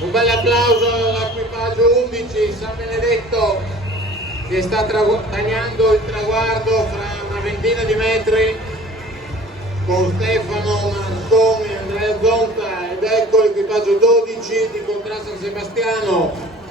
Un bel applauso all'equipaggio 11 San Benedetto che sta tagliando il traguardo fra una ventina di metri con Stefano Martone e Andrea Zonta, ed ecco l'equipaggio 12 di Contras San Sebastiano